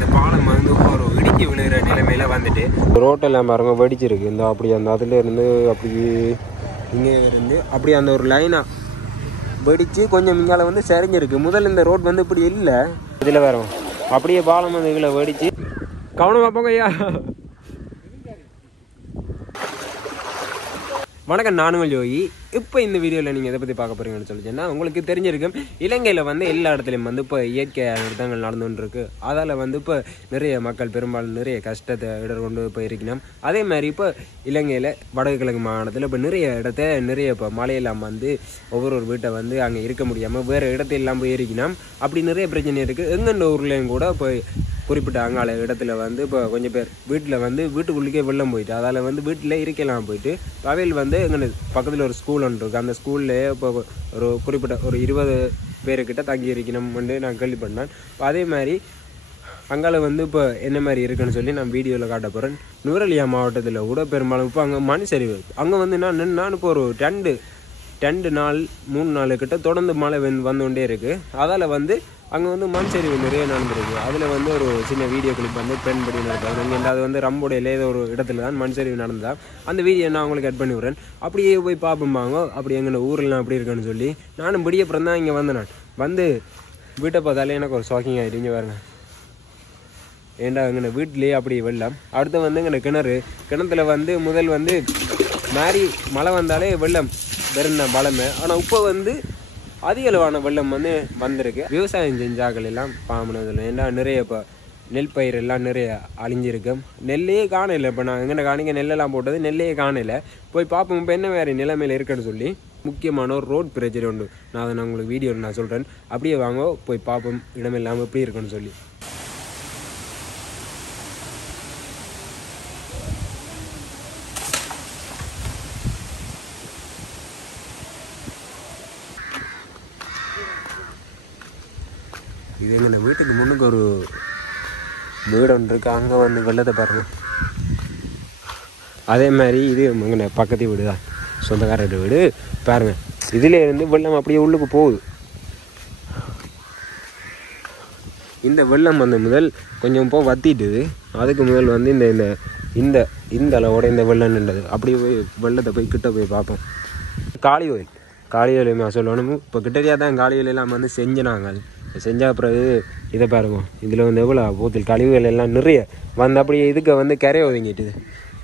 இந்த பாலம் வந்து ஒரு இடிக்கி விழுகிற நிலைமையில வந்துட்டு ரோட்டெல்லாம் பாருங்க வெடிச்சிருக்கு. இந்த அப்படி அந்த அதுல இருந்து அப்படி இங்கே இருந்து அப்படி அந்த ஒரு லைனா வெடிச்சு கொஞ்சம் இங்கால வந்து சரிஞ்சிருக்கு. முதல்ல இந்த ரோட் வந்து இப்படி இல்லை. இதில் வரும் அப்படியே பாலம் வந்து இதில் வெடிச்சு கவனமா போங்க ஐயா. வணக்கம், நானுங்கள் ஜோயி. இப்போ இந்த வீடியோவில் நீங்கள் எதை பற்றி பார்க்க போகிறீங்கன்னு சொல்லிச்சேன்னா, உங்களுக்கு தெரிஞ்சிருக்கும் இலங்கையில் வந்து எல்லா இடத்துலையும் வந்து இப்போ இயற்கை நிறுத்தங்கள் நடந்துகிட்டு இருக்கு. அதால் வந்து இப்போ நிறைய மக்கள் பெரும்பாலும் நிறைய கஷ்டத்தை இடர்கொண்டு இப்போ இருக்கணும். அதே மாதிரி இப்போ இலங்கையில் வடக்கு கிழக்கு மாகாணத்தில் இப்போ நிறைய இடத்த நிறைய இப்போ மழையெல்லாம் வந்து ஒவ்வொரு வீட்டை வந்து அங்கே இருக்க முடியாமல் வேறு இடத்தையெல்லாம் போய் இருக்கணும். அப்படி நிறைய பிரச்சனை இருக்குது. எங்கெண்ட ஊர்லேயும் கூட இப்போ குறிப்பிட்ட அங்கால இடத்துல வந்து இப்போ கொஞ்சம் பேர் வீட்டில் வந்து வீட்டுக்குள்ளேயே வெள்ளம் போயிட்டு அதால் வந்து வீட்டில் இருக்கலாம் போயிட்டு அவையில் வந்து எங்கள் பக்கத்தில் ஒரு ஸ்கூல் ஒன்று இருக்குது. அந்த ஸ்கூல்லே இப்போ ஒரு குறிப்பிட்ட ஒரு 20 பேருக்கிட்ட தங்கி இருக்கணும்னு நான் கேள்விப்பட்டேன். இப்போ அதே மாதிரி அங்கால வந்து இப்போ என்ன மாதிரி இருக்குன்னு சொல்லி நான் வீடியோவில் காட்ட போகிறேன். நுவரெலியா மாவட்டத்தில் கூட பெரும்பாலும் இப்போ அங்கே மண் சரிவு. அங்கே வந்து நான் இப்போ ஒரு 2 நாள் 3 நாள் கிட்ட தொடர்ந்து மழை வந்துகொண்டே இருக்குது. அதால் வந்து அங்கே வந்து மண் சரிவு நிறைய நடந்துருக்கு. அதில் வந்து ஒரு சின்ன வீடியோ கிளிப் வந்து பெண்படி நடத்தாங்க. நீங்கள் அது வந்து ரம்போடையில் ஏதோ ஒரு இடத்துல தான் மண் சரிவு நடந்தால் அந்த வீடியோ நான் உங்களுக்கு கட் பண்ணி விட்றேன். அப்படியே போய் பார்ப்போம்பாங்க அப்படி எங்கள் ஊரெலாம் அப்படி இருக்குன்னு சொல்லி. நானும் பிடியப்புறம் தான் இங்கே வந்தேன். நான் வந்து வீட்டை பார்த்தாலே எனக்கு ஒரு ஷாக்கிங் ஆகிடுங்க பாருங்க. ஏண்டா எங்கள் வீட்டிலேயே அப்படி வெள்ளம். அடுத்து வந்து எங்கள் கிணத்துல வந்து முதல் வந்து மாறி மழை வந்தாலே வெள்ளம் வெறும் பலமே. ஆனால் இப்போ வந்து அதிக அளவான வெள்ளம் வந்து வந்திருக்கு. விவசாயம் செஞ்சாக்கள் எல்லாம் பாம்புனதில்லை. ஏன்னா நிறைய இப்போ நெல் பயிர் எல்லாம் நிறைய அழிஞ்சிருக்கு. நெல்லையே காணலை. இப்போ நான் எங்கே காணிக்க நெல்லெல்லாம் போட்டது நெல்லையே காணலை. போய் பார்ப்போம் இப்போ என்ன வேறு நிலைமையில் இருக்குன்னு சொல்லி. முக்கியமான ஒரு ரோட் பிரச்சனை உண்டு. நான் உங்களுக்கு வீடியோவில் நான் சொல்கிறேன். அப்படியே வாங்க போய் பார்ப்போம் இடமில்லாமல் எப்படி இருக்குன்னு சொல்லி. இது எங்கள் வீட்டுக்கு முன்னுக்கு ஒரு வீடு ஒன்று இருக்குது. அங்கே வந்து வெள்ளத்தை பாருங்கள். அதே மாதிரி இது எங்கள் பக்கத்து வீடு தான், சொந்தக்காரர் வீடு பாருங்கள். இதில் இருந்து வெள்ளம் அப்படியே உள்ளுக்கு போகுது. இந்த வெள்ளம் வந்து முதல் கொஞ்சம் இப்போ வத்திட்டுது. அதுக்கு முதல் வந்து இந்த இந்த இந்த அளவோட இந்த வெள்ளம் நின்றது. அப்படியே போய் வெள்ளத்தை போய் கிட்ட போய் பார்ப்போம். காளி கோயில் சொல்லணும். இப்போ கிட்டக்கையாக தான் காளி கோயில் எல்லாம் வந்து செஞ்சினாங்க. செஞ்ச பிறகு இதை பாருங்க. இதில் வந்து எவ்வளோ போத்தில் கழிவுகள் எல்லாம் நிறைய வந்து அப்படியே இதுக்கு வந்து கரையை ஒதுங்கிட்டுது.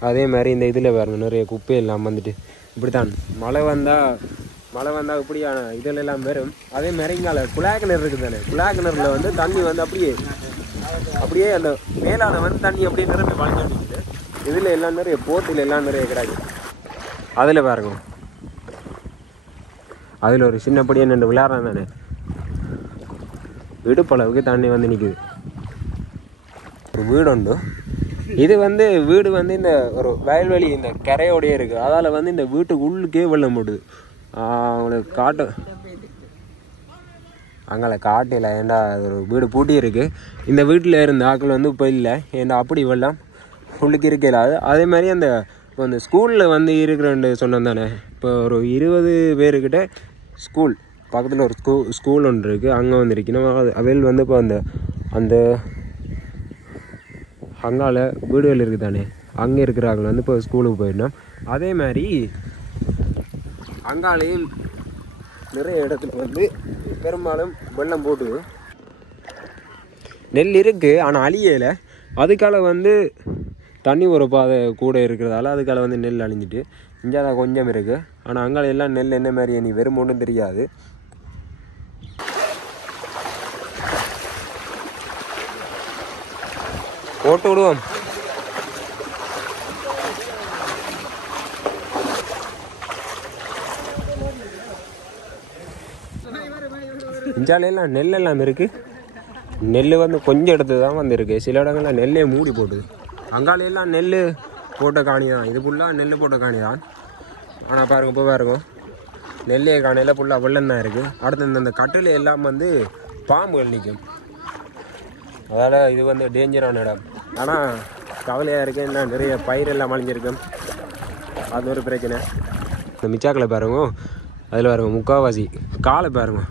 அதே மாதிரி இந்த இதில் பாருங்க நிறைய குப்பை எல்லாம் வந்துட்டு இப்படி தான் மழை வந்தால் இப்படியான இதில் எல்லாம் வரும். அதே மாதிரி இங்கே குழாய் கிணறு இருக்குது தானே. குழாய் கிணறுல வந்து தண்ணி வந்து அப்படியே அந்த மேலான வந்து தண்ணி அப்படியே நிரம்பி வளைஞ்சிட்டு இதில் எல்லாம் நிறைய போத்தில் எல்லாம் நிறைய கிடையாது. அதில் பாருங்க, அதில் ஒரு சின்னப்படியே நின்று விளையாடுறான் தானே. இடுப்பளவுக்கு தண்ணி வந்து நிற்குது. ஒரு வீடு உண்டு. இது வந்து வீடு வந்து இந்த ஒரு வயல்வெளி இந்த கரையோடையே இருக்குது. அதால் வந்து இந்த வீட்டுக்கு உள்ளுக்கே வெள்ளம் போடுது. அவங்களுக்கு அங்கே காட்டில் ஏண்டா ஒரு வீடு பூட்டி இருக்குது. இந்த வீட்டில் இருந்த ஆட்கள் வந்து இப்போ இல்லை. ஏண்டா அப்படி வெள்ளம் உள்ளுக்கு இருக்கலாது. அதே மாதிரி இப்போ அந்த ஸ்கூலில் வந்து இருக்கிறேன்னு சொன்னேன் தானே. இப்போ ஒரு 20 பேருக்கிட்ட ஸ்கூல் பக்கத்தில் ஒரு ஸ்கூல் ஒன்று இருக்குது. அங்கே வந்து இருக்கணும். அவையில் வந்து இப்போ அந்த அங்கால வீடுகள் இருக்குது தானே, அங்கே இருக்கிறாங்க வந்து இப்போ ஸ்கூலுக்கு போயிடணும். அதே மாதிரி அங்காலையும் நிறைய இடத்துல வந்து பெரும்பாலும் வெள்ளம் போட்டுது. நெல் இருக்குது ஆனால் அழியலை. அதுக்கால வந்து தண்ணி ஒரு பாதை கூட இருக்கிறதால அதுக்கால வந்து நெல் அழிஞ்சிட்டு இங்கே தான் கொஞ்சம் இருக்குது. ஆனால் அங்கால எல்லாம் நெல் என்ன மாதிரி நீ வெறும் ஒன்றும் தெரியாது. போட்டு விடுவோம். இஞ்சாலையெல்லாம் நெல் எல்லாம் இருக்குது. நெல் வந்து கொஞ்சம் இடத்துல தான் வந்துருக்கு. சில இடங்கள்லாம் நெல்லே மூடி போட்டுது. அங்காலையெல்லாம் நெல் போட்ட காணி தான். இது ஃபுல்லாக நெல் போட்ட காணி தான். ஆனால் பாருங்க, இப்போ பாருங்க நெல்லே காணியில் ஃபுல்லாக வெள்ளம் தான் இருக்குது. அடுத்து இந்த கட்டில் எல்லாம் வந்து பாம்புகள் நிற்கும். அதால் இது வந்து டேஞ்சரான இடம். ஆனால் கவலையாக இருக்குது. என்ன நிறைய பயிரெல்லாம் அழிஞ்சிருக்கும். அது ஒரு பிரச்சனை. இந்த மிச்சாக்களை பாருங்க. அதில் பாருங்க முக்கால்வாசி காலை பாருங்க.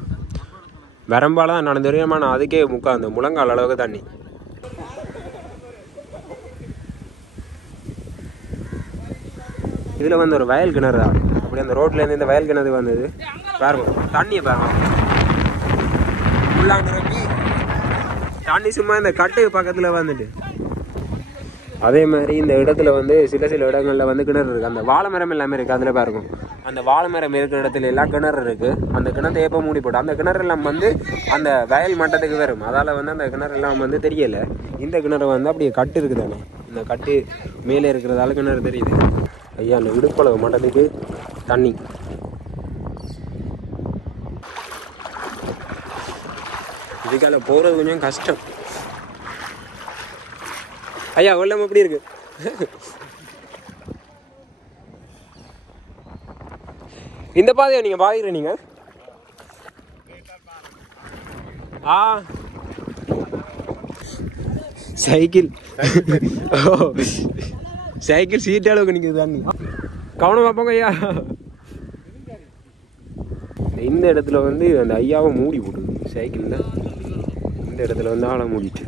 வரம்பால தான் நடந்து வருமா. நான் அதுக்கே அந்த முழங்கால் அளவுக்கு தண்ணி. இதில் வந்து ஒரு வயல் கிணறு தான். அப்படி அந்த ரோட்லேருந்து இந்த வயல் கிணறு வந்தது பாருங்க. தண்ணியை பாருங்க ஃபுல்லாக நிரப்பி தண்ணி சும்மா இந்த கட்டு பக்கத்தில் வந்துட்டு. அதே மாதிரி இந்த இடத்துல வந்து சில இடங்களில் வந்து கிணறு இருக்குது. அந்த வாழை மரம் எல்லாமே இருக்குது. அதில் பாருங்க அந்த வாழை மரம் இருக்கிற இடத்துல எல்லாம் கிணறு இருக்குது. அந்த கிணத்தை எப்போ மூடி போட்டு அந்த கிணறு எல்லாம் வந்து அந்த வயல் மட்டத்துக்கு வரும். அதால் வந்து அந்த கிணறு எல்லாம் வந்து தெரியலை. இந்த கிணறு வந்து அப்படியே கட்டு இருக்குது தானே, இந்த கட்டு மேலே இருக்கிறதால கிணறு தெரியுது. ஐயா அந்த இடுப்பளவு மட்டத்துக்கு தண்ணி. இதுக்கால போகிறது கொஞ்சம் கஷ்டம். ஐயா வெள்ளம் எப்படி இருக்கு? இந்த பாதையை நீங்க பாதிக்கிற நீங்க சைக்கிள் சைக்கிள் சீட் அளவுக்கு நிற்குது தண்ணி. கவனமா போங்க ஐயா. இந்த இடத்துல வந்து அந்த ஐயாவை மூடி போட்டுது சைக்கிளில். இந்த இடத்துல வந்து ஆளை மூடிட்டு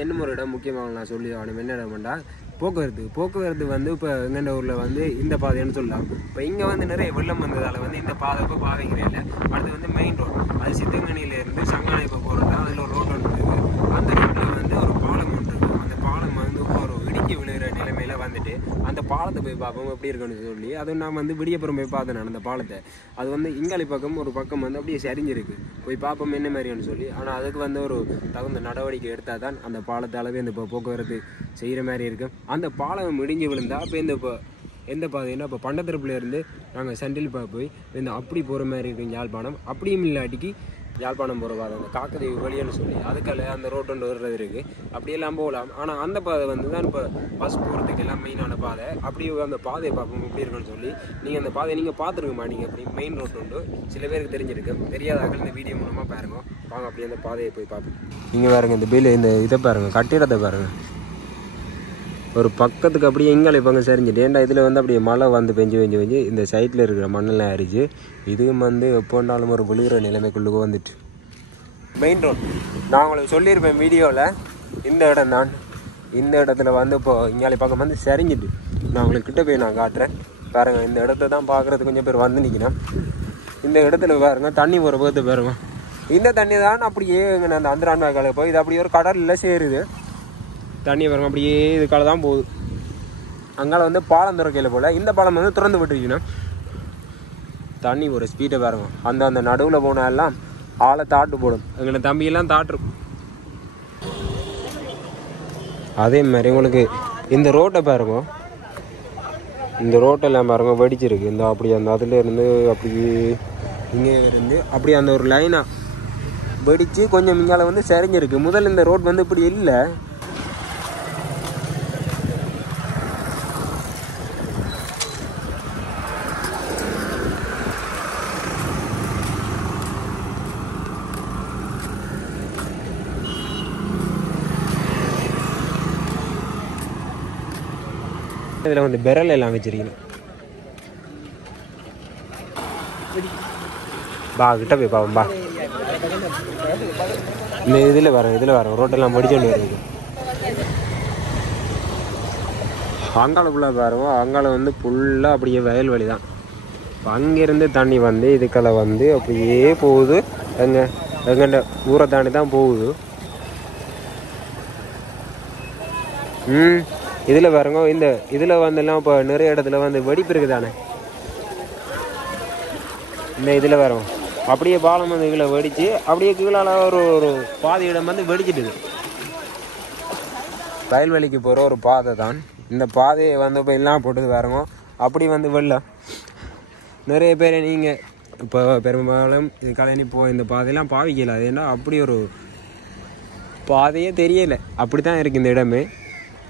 என்ன ஒரு இடம் முக்கியமாக நான் சொல்லி ஆகணும். என்ன இடம்டா போக்குவரத்து வந்து இப்போ எங்கெண்ட ஊரில் வந்து இந்த பாதைன்னு சொல்லலாம். இப்போ இங்கே வந்து நிறைய வெள்ளம் வந்ததால் வந்து இந்த பாதை இப்போ பாதைங்கிறேன். அடுத்து வந்து மெயின் ரோடு, அது சித்தங்கனியிலேருந்து சங்கானை இப்போ போகிறது. அதில் ஒரு ரோடு ஒன்று இருக்குது. அந்த ரோட்டில் வந்து ஒரு பாலம் ஒன்று இருக்குது. அந்த பாலம் வந்து ஒரு இடிக்கி விழுகிற நிலைமையில வந்துட்டு அந்த பாலத்தை போய் பார்ப்போம் எப்படி இருக்குன்னு சொல்லி. அதுவும் நான் வந்து விடியப்புறம் போய் பார்த்தேன் நான் அந்த பாலத்தை. அது வந்து இங்காலி பக்கம் ஒரு பக்கம் வந்து அப்படியே சரிஞ்சிருக்கு. போய் பார்ப்போம் என்ன மாதிரின்னு சொல்லி. ஆனால் அதுக்கு வந்து ஒரு தகுந்த நடவடிக்கை எடுத்தால் தான் அந்த பாலத்தை அளவே இந்த போக்குவரத்து செய்கிற மாதிரி இருக்கும். அந்த பாலம் இடிஞ்சு விழுந்தா இப்போ எந்த பாதைன்னா இப்போ பண்டத்திருப்புலேருந்து நாங்கள் சண்டில் போய் இந்த அப்படி போகிற மாதிரி இருக்கும் யாழ்ப்பாணம். அப்படியும் இல்லாட்டிக்கு யாழ்ப்பாணம் போகிற பாதை அந்த காக்கதேவி வழின்னு சொல்லி அதுக்கால அந்த ரோட்டு ஒன்று வர்றது இருக்குது. அப்படியெல்லாம் போகலாம். ஆனால் அந்த பாதை வந்து தான் இப்போ பஸ் போகிறதுக்கு எல்லாம் மெயினான பாதை. அப்படியே அந்த பாதையை பார்ப்போம் எப்படி இருக்குன்னு சொல்லி. நீங்கள் அந்த பாதையை நீங்கள் பார்த்துருக்குமா? நீங்கள் அப்படி மெயின் ரோட்டு உண்டு சில பேருக்கு தெரிஞ்சிருக்கு, தெரியாதாக்கள் இந்த வீடியோ மூலமாக பாருங்க. வாங்க அப்படியே அந்த பாதையை போய் பார்ப்போம். நீங்கள் பாருங்கள் இந்த பில்லு இந்த இதை பாருங்கள், கட்டிடத்தை பாருங்கள். ஒரு பக்கத்துக்கு அப்படியே எங்காலே பக்கம் சரிஞ்சிட்டு. ஏன்டா இதில் வந்து அப்படியே மழை வந்து பெஞ்சு இந்த சைட்டில் இருக்கிற மண்ணெல்லாம் அரிச்சு இதுவும் வந்து எப்போனாலும் ஒரு விழுகிற நிலைமைக்குள்ளுக்கு வந்துட்டு. மெயின் ரோட் நான் உங்களுக்கு சொல்லியிருப்பேன் வீடியோவில். இந்த இடம் தான். இந்த இடத்துல வந்து இப்போது இங்காலே பக்கம் வந்து சரிஞ்சிட்டு நான் உங்களுக்கு கிட்ட போய் நான் காட்டுறேன் பாருங்கள். இந்த இடத்த தான் பார்க்குறதுக்கு கொஞ்சம் பேர் வந்து நிற்கணும். இந்த இடத்துல பாருங்கள் தண்ணி போகிற போது பாருங்க. இந்த தண்ணி தான் அப்படியே அந்த அந்தரான் வாய்க்கால போய் இது அப்படியே ஒரு கடலில் சேருது. தண்ணி பாருங்க அப்படியே இதுக்கால தான் போகுது. அங்கால வந்து பாலம் திறக்கையில் போல் இந்த பாலம் வந்து திறந்து விட்டுருக்கணும். தண்ணி ஒரு ஸ்பீடை பாருங்க. அந்த நடுவில் போனாலாம் ஆளை தாட்டு போடும். எங்களை தம்பியெல்லாம் தாட்டுருக்கும். அதே மாதிரி உங்களுக்கு இந்த ரோட்டை பாருங்க. இந்த ரோட்டெல்லாம் பாருங்க வெடிச்சிருக்கு. இந்த அப்படி அந்த அதில் இருந்து அப்படியே இங்கே இருந்து அப்படியே அந்த ஒரு லைனாக வெடித்து கொஞ்சம் இங்கால வந்து சரிஞ்சிருக்கு. முதல்ல இந்த ரோட் வந்து இப்படி இல்லை. இதில் வந்து பெரல் எல்லாம் வச்சிருக்கணும். பா கிட்ட போய் பாவம் பா. இந்த இதில் வர ரோட்டெல்லாம் படிச்சோன்னு வருது. அங்கால ஃபுல்லாக பாருங்க. அங்கால வந்து ஃபுல்லாக அப்படியே வயல்வெளி தான். இப்போ அங்கேருந்து தண்ணி வந்து இதுக்கெல்லாம் வந்து அப்படியே போகுது. எங்கண்ட ஊரை தாண்டி தான் போகுது. இதில் பாருங்க. இந்த இதில் வந்துலாம் இப்போ நிறைய இடத்துல வந்து வெடிப்பு இருக்குது தானே. இந்த இதில் வரும் அப்படியே பாலம் வந்து கீழே வெடித்து அப்படியே கீழால் ஒரு பாதை இடம் வந்து வெடிச்சிட்டுது. வயல்வெளிக்கு போகிற ஒரு பாதை தான். இந்த பாதையை வந்து இப்போ எல்லாம் போட்டது பாருங்க. அப்படி வந்து வெள்ளம் நிறைய பேர் நீங்கள் இப்போ பெரும்பாலும் இது கழனி இந்த பாதையெல்லாம் பாவிக்கல. அது ஏன்னா அப்படி ஒரு பாதையே தெரியலை. அப்படி தான் இருக்குது இந்த இடமே.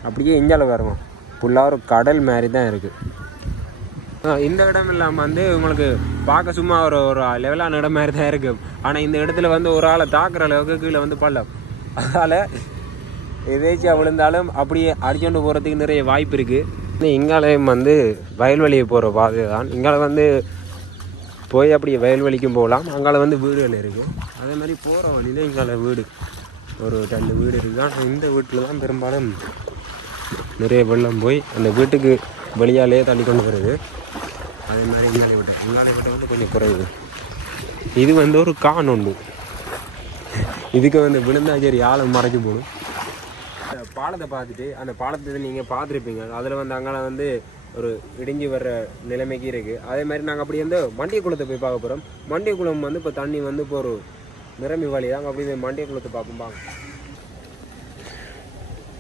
அப்படியே எங்கால வரும் ஃபுல்லாக ஒரு கடல் மாதிரி தான் இருக்குது. இந்த இடம் இல்லாமல் வந்து உங்களுக்கு பார்க்க சும்மா ஒரு லெவலான இடம் மாதிரி தான் இருக்குது. ஆனால் இந்த இடத்துல வந்து ஒரு ஆளை தாக்குற அளவுக்கு கீழே வந்து பள்ளம். அதனால் எதேச்சியாக விழுந்தாலும் அப்படியே அடிச்சோண்டு போகிறதுக்கு நிறைய வாய்ப்பு இருக்குது. இங்காலயம் வந்து வயல்வெளியை போகிற பாதை தான். இங்கால வந்து போய் அப்படியே வயல்வெளிக்கும் போகலாம். அங்கால வந்து வீடுகள் இருக்குது. அதே மாதிரி போகிற வழியில் இங்கால வீடு ஒரு 2 வீடு இருக்குது. ஆனால் இந்த வீட்டில் தான் பெரும்பாலும் நிறைய வெள்ளம் போய் அந்த வீட்டுக்கு வெளியாலே தள்ளி கொண்டு வருது. அதே மாதிரி இங்காலே விட்ட வந்து கொஞ்சம் குறையுது. இது வந்து ஒரு கான் உண்டு, இதுக்கு வந்து விழுந்தா சரி ஆழம் மறைச்சு போடும். பாலத்தை பார்த்துட்டு அந்த பாலத்தை நீங்கள் பார்த்துருப்பீங்க. அதில் வந்து அங்கே வந்து ஒரு இடிஞ்சு வர்ற நிலைமைக்கு இருக்குது. அதே மாதிரி நாங்கள் அப்படி வந்து மண்டிய குளத்தை போய் பார்க்க போகிறோம். மண்டிய குளம் வந்து இப்போ தண்ணி வந்து இப்போ ஒரு நிரம்பி வழி தான். அப்படி மண்டிய குளத்தை பார்ப்போம்.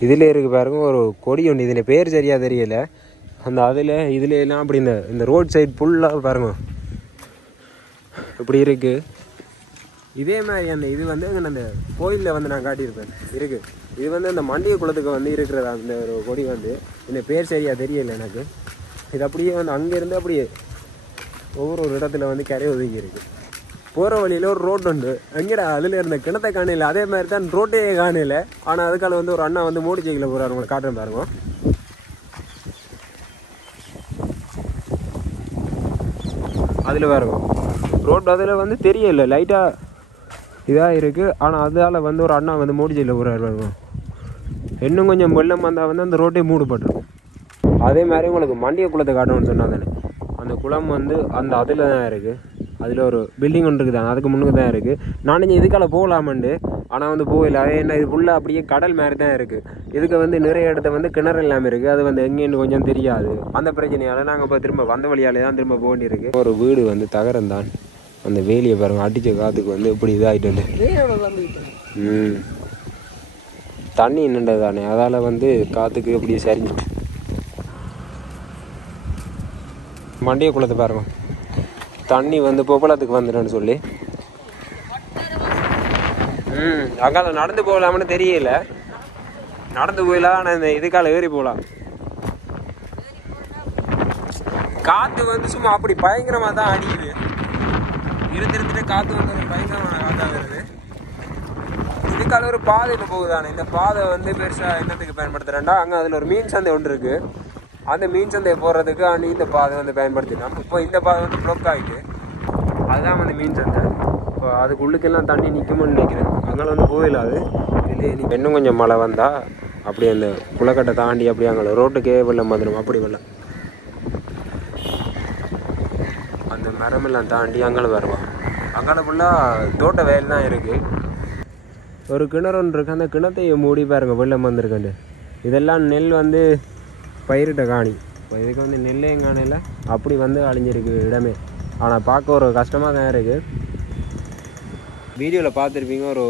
இதில் இருக்குது பாருங்க ஒரு கொடி ஒன்று, இதில் பேர் சரியாக தெரியல. அந்த இதில் எல்லாம் அப்படி இந்த ரோட் சைடு ஃபுல்லாக பாருங்க இப்படி இருக்குது. இதே மாதிரி அந்த இது வந்து அந்த கோயிலில் வந்து நான் காட்டியிருப்பேன் இருக்குது. இது வந்து அந்த மண்டிய குளத்துக்கு வந்து இருக்கிறதா அந்த ஒரு கொடி வந்து இந்த பேர் சரியாக தெரியலை எனக்கு. இது அப்படியே வந்து அங்கேருந்து அப்படியே ஒவ்வொரு இடத்துல வந்து கரை ஒதுங்கி இருக்குது. போகிற வழியில் ஒரு ரோட் உண்டு, அங்கேடா அதில் இருந்த கிணத்தை காணல. அதே மாதிரி தான் ரோட்டே காணல. ஆனால் அதுக்கால வந்து ஒரு அண்ணா வந்து மோடி சைக்கிளில் போகிறாரு, உங்களை காட்டுறேன் பாருங்க. அதில் பாருங்க ரோட் அதில் வந்து தெரியல, லைட்டாக இதாக இருக்குது. ஆனால் அதால் வந்து ஒரு அண்ணா வந்து மோடி சைக்கிளில் போகிறாரு பாருங்க. இன்னும் கொஞ்சம் வெள்ளம் வந்தால் வந்து அந்த ரோட்டே மூடப்பட்டுரும். அதே மாதிரி உங்களுக்கு மண்டிய குளத்தை காட்டணும்னு சொன்னால் தானே, அந்த குளம் வந்து அந்த அதில் தான் இருக்குது. அதில் ஒரு பில்டிங் ஒன்று இருக்குது தானே, அதுக்கு முன்னுக்கு தான் இருக்குது. நான் இதுக்கால போகலாமண்டு, ஆனால் வந்து போகல. அது என்ன, இது ஃபுல்லாக அப்படியே கடல் மாதிரி தான் இருக்குது. இதுக்கு வந்து நிறைய இடத்த வந்து கிணறு இல்லாமல் இருக்குது. அது வந்து எங்கேன்னு கொஞ்சம் தெரியாது. அந்த பிரச்சனையால் நாங்கள் இப்போ திரும்ப வந்த வழியாலே தான் திரும்ப போக வேண்டியிருக்கு. ஒரு வீடு வந்து தகரம் தான். அந்த வேலியை பாருங்கள், அடித்த காற்றுக்கு வந்து இப்படி இதாகிட்டு வந்து தண்ணி நின்றது தானே, அதால் வந்து காற்றுக்கு இப்படி சரிஞ்சிட்டு. மண்டிய குளத்தை பாருங்க, தண்ணி வந்து பொப்பளத்துக்கு வந்துடுன்னு சொல்லி அங்கால நடந்து போகலாம்னு தெரியல. நடந்து போயிடலாம், ஆனால் இந்த இதுக்கால ஏறி போகலாம். காற்று வந்து சும்மா அப்படி பயங்கரமாக தான் அடிக்குது. இருந்துட்டு காற்று வந்து ஒரு பயங்கரமான காற்றாக வருது. இதுக்கால ஒரு பாதையில் போகுதானே, இந்த பாதை வந்து பெருசாக என்னத்துக்கு பயன்படுத்துகிறேன்டா, அங்கே அதில் ஒரு மீன் சந்தை ஒன்று இருக்குது. அந்த மீன் சந்தையை போகிறதுக்கு இந்த பாதை வந்து பயன்படுத்தினோம். இப்போ இந்த பாதை வந்து ப்ளொக் ஆகிட்டு, அதுதான் வந்து மீன் சந்தை. இப்போ அதுக்குள்ளுக்கெல்லாம் தண்ணி நிற்கும்னு நினைக்கிறேன். அதனால் வந்து போயிடாது. இல்லை இன்னும் கொஞ்சம் மழை வந்தால் அப்படியே அந்த குளக்கட்டை தாண்டி அப்படியே அங்கே ரோட்டுக்கே வெள்ளம் வந்துடும். அப்படி வெள்ளம் அந்த மரமெல்லாம் தாண்டி அங்கே வருவோம். அங்கே ஃபுல்லாக தோட்ட வயல் தான் இருக்குது. ஒரு கிணறு ஒன்று இருக்குது, அந்த கிணத்தையை மூடி பாருங்க வெள்ளம் வந்திருக்கண்டு. இதெல்லாம் நெல் வந்து பயிரிட்ட காணி. இப்போ இதுக்கு வந்து நெல்லையும் காணையில் அப்படி வந்து அழிஞ்சிருக்கு இடமே. ஆனால் பார்க்க ஒரு கஷ்டமாக தான் இருக்குது. வீடியோவில் பார்த்துருப்பீங்க, ஒரு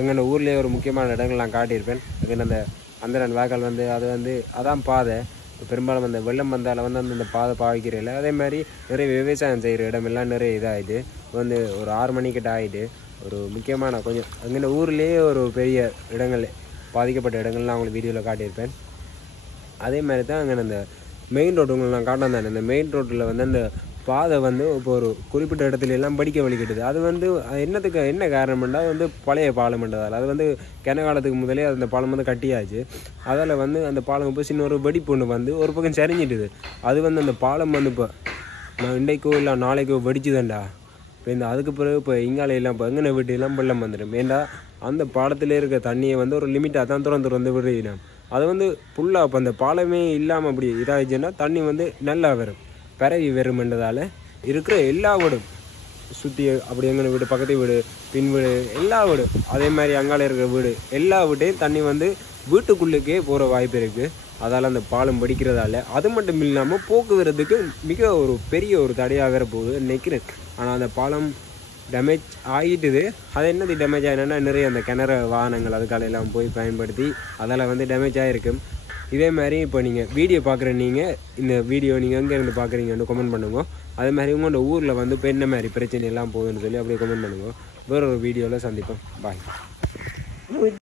எங்கள் ஊர்லேயே ஒரு முக்கியமான இடங்கள் நான் காட்டியிருப்பேன். அதுக்கு அந்த அந்தரன் வேக்கல் வந்து அது வந்து அதான் பாதை. பெரும்பாலும் அந்த வெள்ளம் வந்தால் வந்து அந்த பாதை பாவிக்கிறதில்ல. அதே மாதிரி நிறைய விவசாயம் செய்கிற இடமெல்லாம் நிறைய இதாகிட்டு வந்து ஒரு 6 மணிக்கிட்ட ஆகிட்டு ஒரு முக்கியமான கொஞ்சம் அங்கே ஊர்லேயே ஒரு பெரிய இடங்கள் பாதிக்கப்பட்ட இடங்கள்லாம் அவங்களுக்கு வீடியோவில் காட்டியிருப்பேன். அதே மாதிரி தான் அங்கே அந்த மெயின் ரோடு நான் காட்டினேன் தானே, இந்த மெயின் ரோட்டில் வந்து அந்த பாதை வந்து இப்போ ஒரு குறிப்பிட்ட இடத்துல எல்லாம் படிக்க வலிக்கிட்டுது. அது வந்து என்னத்துக்கு என்ன காரணம்னா வந்து பழைய பாலம்ன்றதால். அது வந்து கிண காலத்துக்கு முதலே அந்த பாலம் வந்து கட்டியாச்சு. அதில் வந்து அந்த பாலம் இப்போ சின்ன ஒரு வெடிப்பு ஒன்று வந்து ஒரு பக்கம் சரிஞ்சிட்டுது. அது வந்து அந்த பாலம் வந்து இப்போ நான் இன்றைக்கோ இல்லை நாளைக்கோ வெடிச்சுதான்டா. இப்போ இந்த அதுக்கு பிறகு இப்போ இங்காலையெல்லாம் இப்போ எங்கே வீட்டு எல்லாம் வெள்ளம் வந்துடும். ஏண்டா அந்த பாலத்தில் இருக்க தண்ணியை வந்து ஒரு லிமிட்டாக தான் திறந்து விடுறோம். அது வந்து ஃபுல்லாக இப்போ அந்த பாலமே இல்லாமல் அப்படி இதாகிடுச்சுன்னா தண்ணி வந்து நல்லா வரும், பரவி வரும்ன்றதால இருக்கிற எல்லா வீடும் சுற்றி அப்படி எங்கே வீடு, பக்கத்து வீடு, பின் வீடு, எல்லா வீடு, அதே மாதிரி அங்கால இருக்கிற வீடு எல்லா வீட்டையும் தண்ணி வந்து வீட்டுக்குள்ளுக்கே போகிற வாய்ப்பு இருக்குது. அதால் அந்த பாலம் வெடிக்கிறதால அது மட்டும் இல்லாமல் போக்குவரத்துக்கு மிக ஒரு பெரிய ஒரு தடையாக வேற போகுது நினைக்கிறேன். ஆனால் அந்த பாலம் டேமேஜ் ஆகிட்டுது. அது என்னது டேமேஜ் ஆகினா நிறைய அந்த கிணறு வாகனங்கள் அதுக்கால எல்லாம் போய் பயன்படுத்தி அதில் வந்து டேமேஜ் ஆகிருக்கும். இதே மாதிரி இப்போ நீங்கள் வீடியோ பார்க்குற நீங்கள் இந்த வீடியோ நீங்கள் எங்கேருந்து பார்க்குறீங்கன்னு கமெண்ட் பண்ணுங்க. அதே மாதிரி உங்களோட ஊரில் வந்து இப்போ என்ன மாதிரி பிரச்சனை எல்லாம் போகுதுன்னு சொல்லி அப்படியே கமெண்ட் பண்ணுங்க. வேற ஒரு வீடியோவில் சந்திப்போம். பாய்.